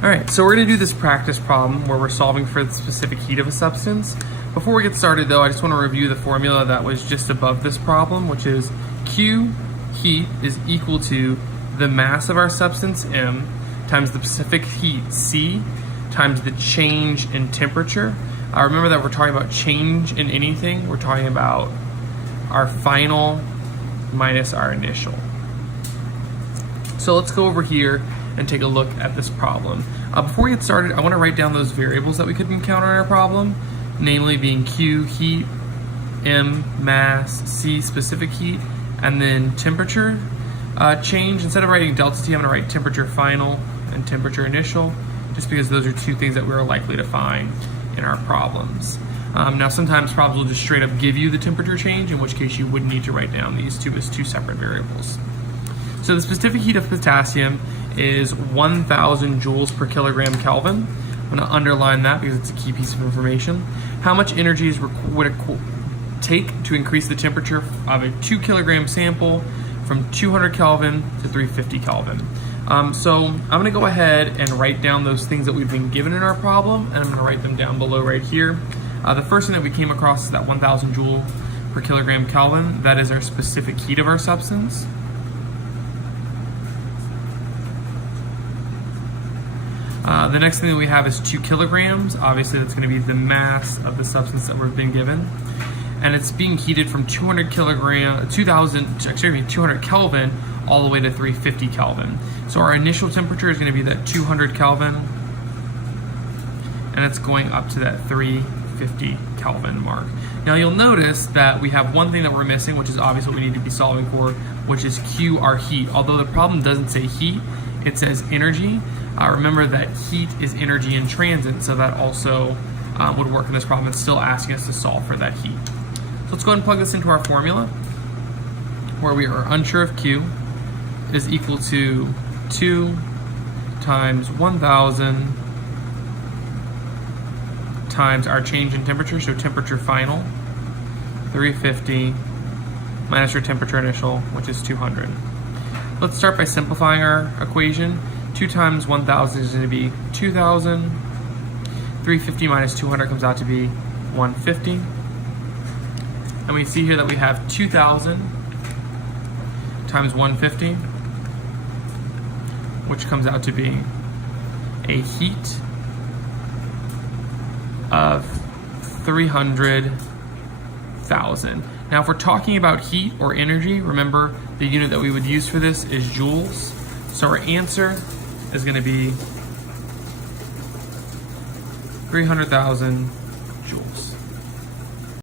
All right, so we're gonna do this practice problem where we're solving for the specific heat of a substance. Before we get started though, I just wanna review the formula that was just above this problem, which is Q heat is equal to the mass of our substance M times the specific heat C times the change in temperature. Remember that we're talking about change in anything. We're talking about our final minus our initial. So let's go over here and take a look at this problem. Before we get started, I want to write down those variables that we could encounter in our problem, namely being Q, heat, M, mass, C, specific heat, and then temperature change. Instead of writing delta T, I'm going to write temperature final and temperature initial, just because those are two things that we're likely to find in our problems. Now sometimes problems will just straight up give you the temperature change, in which case you wouldn't need to write down these two as two separate variables. So the specific heat of potassium is 1,000 joules per kilogram Kelvin. I'm going to underline that because it's a key piece of information. How much energy would it take to increase the temperature of a 2 kilogram sample from 200 Kelvin to 350 Kelvin? So I'm going to go ahead and write down those things that we've been given in our problem, and I'm going to write them down below right here. The first thing that we came across is that 1,000 joule per kilogram Kelvin. That is our specific heat of our substance. The next thing that we have is 2 kilograms. Obviously, that's going to be the mass of the substance that we've been given. And it's being heated from 200 Kelvin all the way to 350 Kelvin. So our initial temperature is going to be that 200 Kelvin, and it's going up to that 350 Kelvin mark. Now you'll notice that we have one thing that we're missing, which is obviously what we need to be solving for, which is Q, our heat. Although the problem doesn't say heat, it says energy. Remember that heat is energy in transit, so that also would work in this problem. It's still asking us to solve for that heat. So let's go ahead and plug this into our formula, where we are unsure of Q is equal to 2 times 1,000 times our change in temperature, so temperature final, 350, minus our temperature initial, which is 200. Let's start by simplifying our equation. 2 times 1,000 is going to be 2,000. 350 minus 200 comes out to be 150. And we see here that we have 2,000 times 150, which comes out to be a heat of 300,000. Now, if we're talking about heat or energy, remember the unit that we would use for this is joules. So our answer is going to be 300,000 joules.